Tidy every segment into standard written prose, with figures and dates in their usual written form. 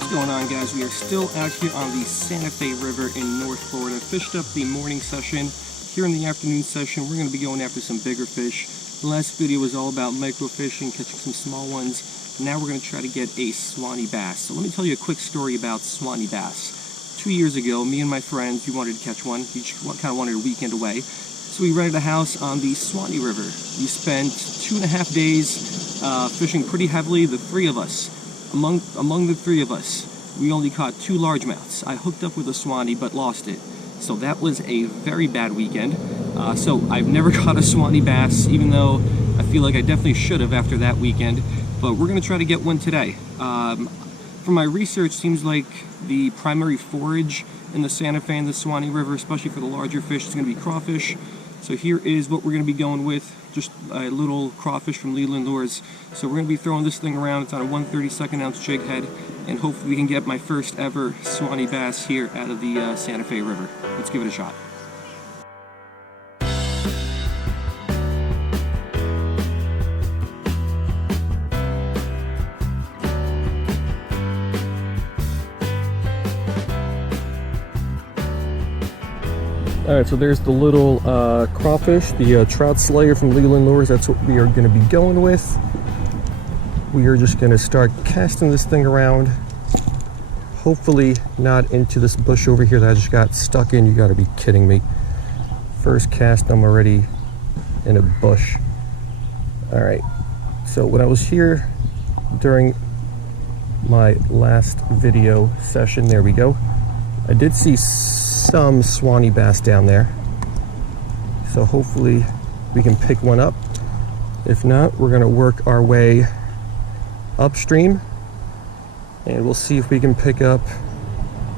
What's going on, guys? We are still out here on the Santa Fe River in North Florida. Fished up the morning session. Here in the afternoon session, we're going to be going after some bigger fish. The last video was all about microfishing, catching some small ones. Now we're going to try to get a Suwannee bass. So let me tell you a quick story about Suwannee bass. 2 years ago, me and my friends, we wanted to catch one. We just kind of wanted a weekend away. So we rented a house on the Suwannee River. We spent 2.5 days fishing pretty heavily, the three of us. Among the three of us, we only caught 2 largemouths. I hooked up with a Suwannee but lost it. So that was a very bad weekend. So I've never caught a Suwannee bass, even though I feel like I definitely should have after that weekend. But we're going to try to get one today. From my research, seems like the primary forage in the Santa Fe and the Suwannee River, especially for the larger fish, is going to be crawfish. So here is what we're going to be going with, just a little crawfish from Leland Lures. So we're going to be throwing this thing around. It's on a 1/32 ounce jig head, and hopefully we can get my first ever Suwannee bass here out of the Santa Fe River. Let's give it a shot. Alright, so there's the little crawfish, the Trout Slayer from Leland Lures. That's what we are going to be going with. We are just going to start casting this thing around. Hopefully not into this bush over here that I just got stuck in. You got to be kidding me. First cast, I'm already in a bush. Alright, so when I was here during my last video session, there we go, I did see some Suwannee bass down there, so hopefully we can pick one up. If not, we're going to work our way upstream and we'll see if we can pick up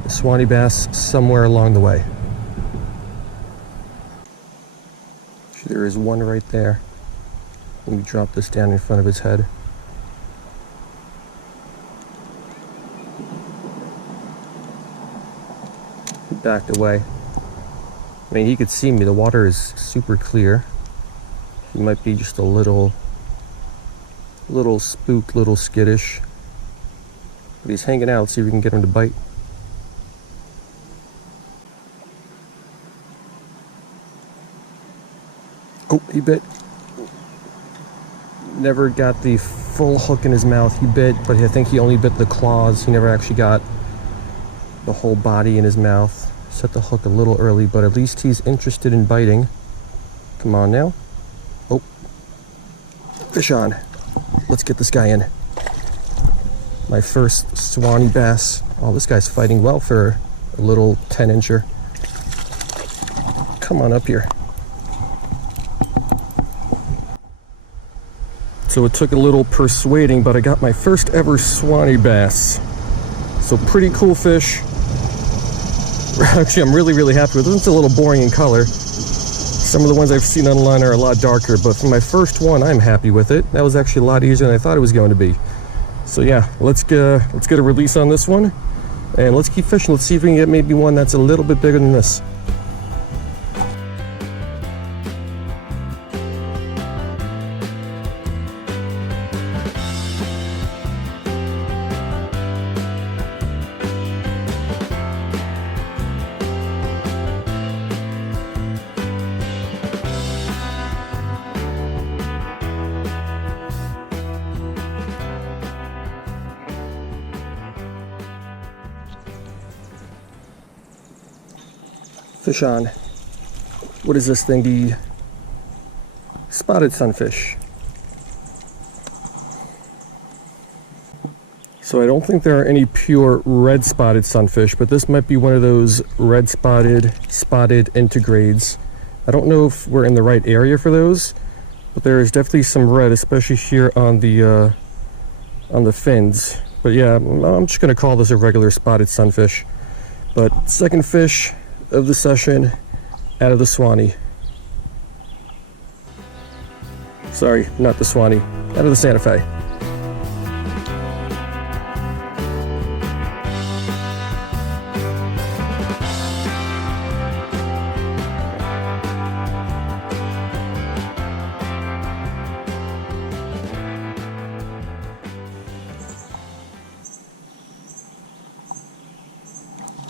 a Suwannee bass somewhere along the way. There is one right there. Let me drop this down in front of his head. Backed away. I mean, he could see me. The water is super clear. He might be just a little spooked, little skittish. But he's hanging out. Let's see if we can get him to bite. Oh, he bit. Never got the full hook in his mouth. He bit, but I think he only bit the claws. He never actually got the whole body in his mouth. Set the hook a little early, but at least he's interested in biting. Come on now. Oh, fish on. Let's get this guy in. My first Suwannee bass. Oh, this guy's fighting well for a little 10-incher. Come on up here. So it took a little persuading, but I got my first ever Suwannee bass. So pretty cool fish. Actually, I'm really happy with it. It's a little boring in color. Some of the ones I've seen online are a lot darker, but for my first one, I'm happy with it. That was actually a lot easier than I thought it was going to be. So yeah, let's get a release on this one, and let's keep fishing. Let's see if we can get maybe one that's a little bit bigger than this. Fish on. What is this thing? The spotted sunfish. So I don't think there are any pure red spotted sunfish, but this might be one of those red spotted integrades. I don't know if we're in the right area for those, but there is definitely some red, especially here on the fins. But yeah, I'm just gonna call this a regular spotted sunfish. But second fish of the session out of the Suwannee. Sorry, not the Suwannee, out of the Santa Fe.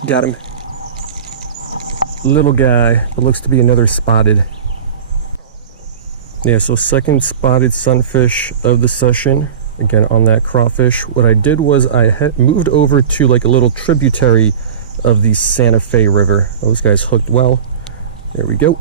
Got him. Little guy, but looks to be another spotted. Yeah, so second spotted sunfish of the session. Again, on that crawfish. What I did was I had moved over to like a little tributary of the Santa Fe River. Those guys hooked well. There we go.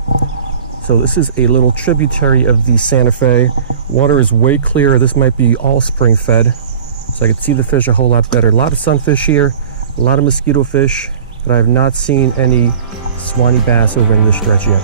So this is a little tributary of the Santa Fe. Water is way clearer. This might be all spring fed. So I could see the fish a whole lot better. A lot of sunfish here, a lot of mosquito fish, but I have not seen any Suwannee bass over in this stretch yet.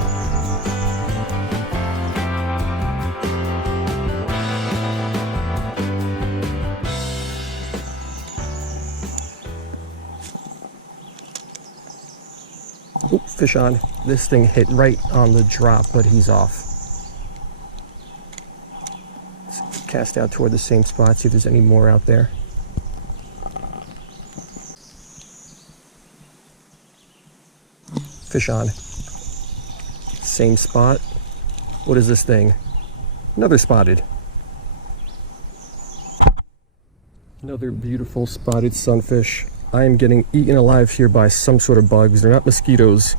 Oop, fish on. This thing hit right on the drop, but he's off. Let's cast out toward the same spot, see if there's any more out there. Fish on. Same spot. What is this thing? Another spotted. Another beautiful spotted sunfish. I am getting eaten alive here by some sort of bugs. They're not mosquitoes,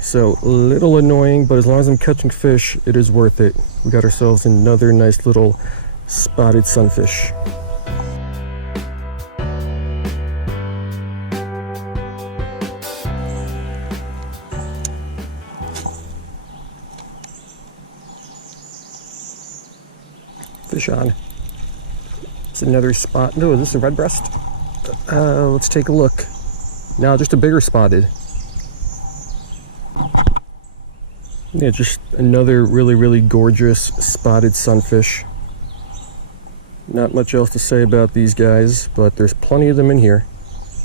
so a little annoying, but as long as I'm catching fish, it is worth it. We got ourselves another nice little spotted sunfish. Fish on. It's another spot. No, is this a redbreast? Let's take a look. Now just a bigger spotted. Yeah, just another really gorgeous spotted sunfish. Not much else to say about these guys, but there's plenty of them in here,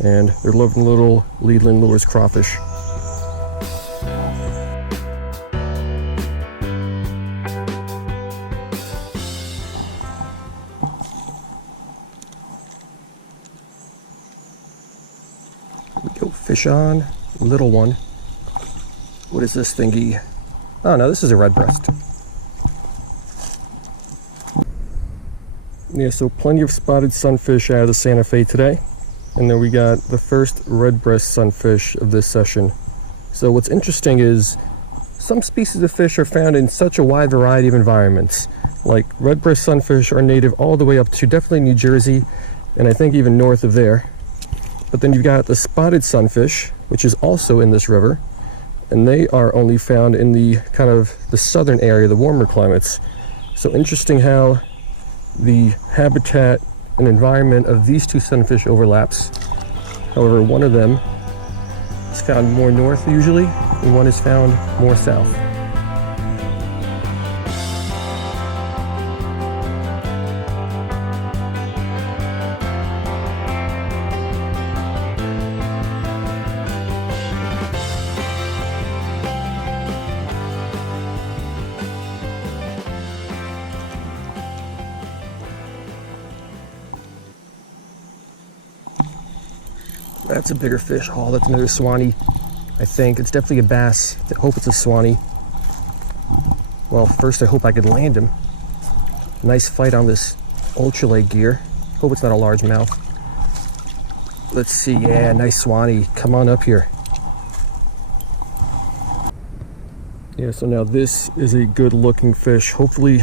and they're loving little Leland Lures crawfish. Go fish on, little one. What is this thingy? Oh no, this is a redbreast. Yeah, so plenty of spotted sunfish out of the Santa Fe today. And then we got the first redbreast sunfish of this session. So what's interesting is some species of fish are found in such a wide variety of environments. Like redbreast sunfish are native all the way up to definitely New Jersey, and I think even north of there. But then you've got the spotted sunfish, which is also in this river, and they are only found in the kind of the southern area, the warmer climates. So interesting how the habitat and environment of these two sunfish overlaps. However, one of them is found more north usually, and one is found more south. That's a bigger fish. Oh, that's another Suwannee. I think it's definitely a bass. I hope it's a Suwannee. Well, first I hope I could land him. Nice fight on this ultralight gear. Hope it's not a largemouth. Let's see. Yeah, nice Suwannee. Come on up here. Yeah, so now this is a good looking fish. Hopefully,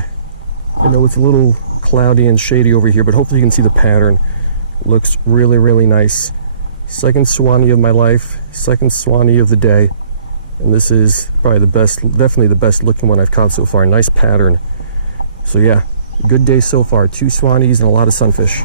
I know it's a little cloudy and shady over here, but hopefully you can see the pattern. Looks really nice. Second Suwannee of my life, second Suwannee of the day, and this is probably the best, definitely the best looking one I've caught so far. Nice pattern. So yeah, good day so far. 2 Suwannees and a lot of sunfish.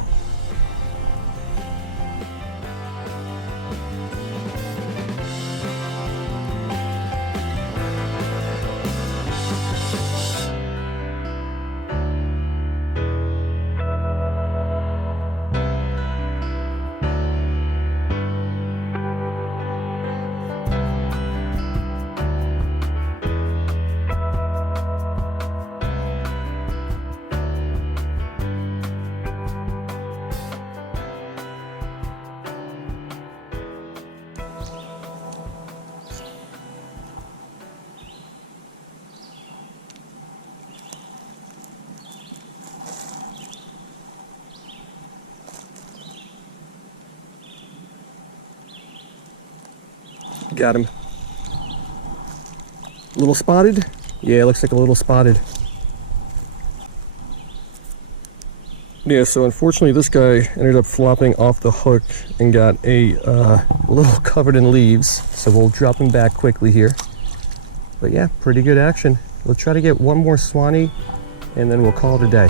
Got him. A little spotted? Yeah, it looks like a little spotted. Yeah, so unfortunately this guy ended up flopping off the hook and got a little covered in leaves. So we'll drop him back quickly here. But yeah, pretty good action. Let's try to get one more Suwannee and then we'll call it a day.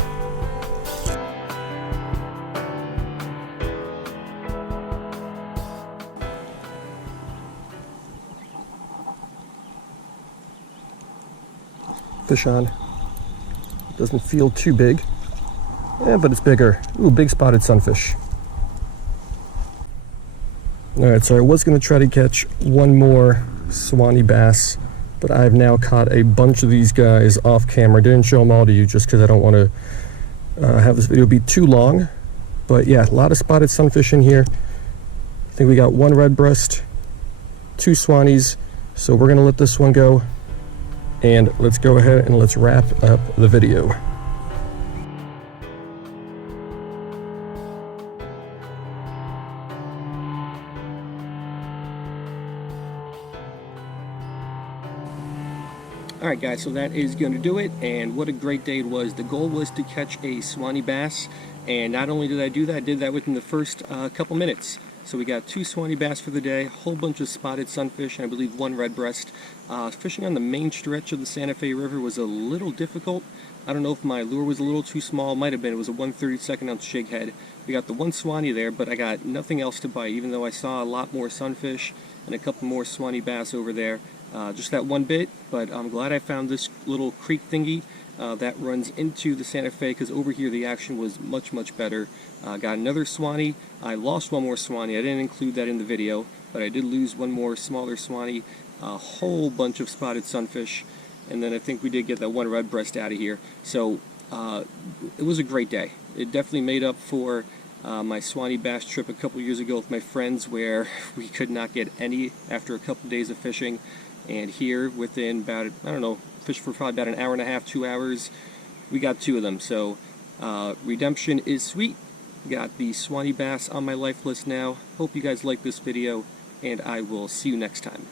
Fish on. Doesn't feel too big. Yeah, but it's bigger. Ooh, big spotted sunfish. Alright, so I was going to try to catch one more Suwannee bass, but I've now caught a bunch of these guys off camera. Didn't show them all to you just because I don't want to have this video be too long. But yeah, a lot of spotted sunfish in here. I think we got one redbreast, two Suwannees, so we're going to let this one go. And let's go ahead and let's wrap up the video. Alright guys, so that is going to do it, and what a great day it was. The goal was to catch a Suwannee bass, and not only did I do that, I did that within the first couple minutes. So we got 2 Suwannee bass for the day, a whole bunch of spotted sunfish, and I believe 1 redbreast. Fishing on the main stretch of the Santa Fe River was a little difficult. I don't know if my lure was a little too small, might have been. It was a 1/32 ounce jig head. We got the 1 Suwannee there, but I got nothing else to bite, even though I saw a lot more sunfish and a couple more Suwannee bass over there. Just that one bit, but I'm glad I found this little creek thingy that runs into the Santa Fe, because over here the action was much better. Got another Suwannee. I lost one more Suwannee. I didn't include that in the video, but I did lose one more smaller Suwannee, a whole bunch of spotted sunfish, and then I think we did get that 1 redbreast out of here. So it was a great day. It definitely made up for my Suwannee bass trip a couple years ago with my friends, where we could not get any after a couple days of fishing. And here, within about, I don't know, fished for probably about an hour and a half, 2 hours, we got 2 of them. So redemption is sweet. Got the Suwannee bass on my life list now. Hope you guys like this video, and I will see you next time.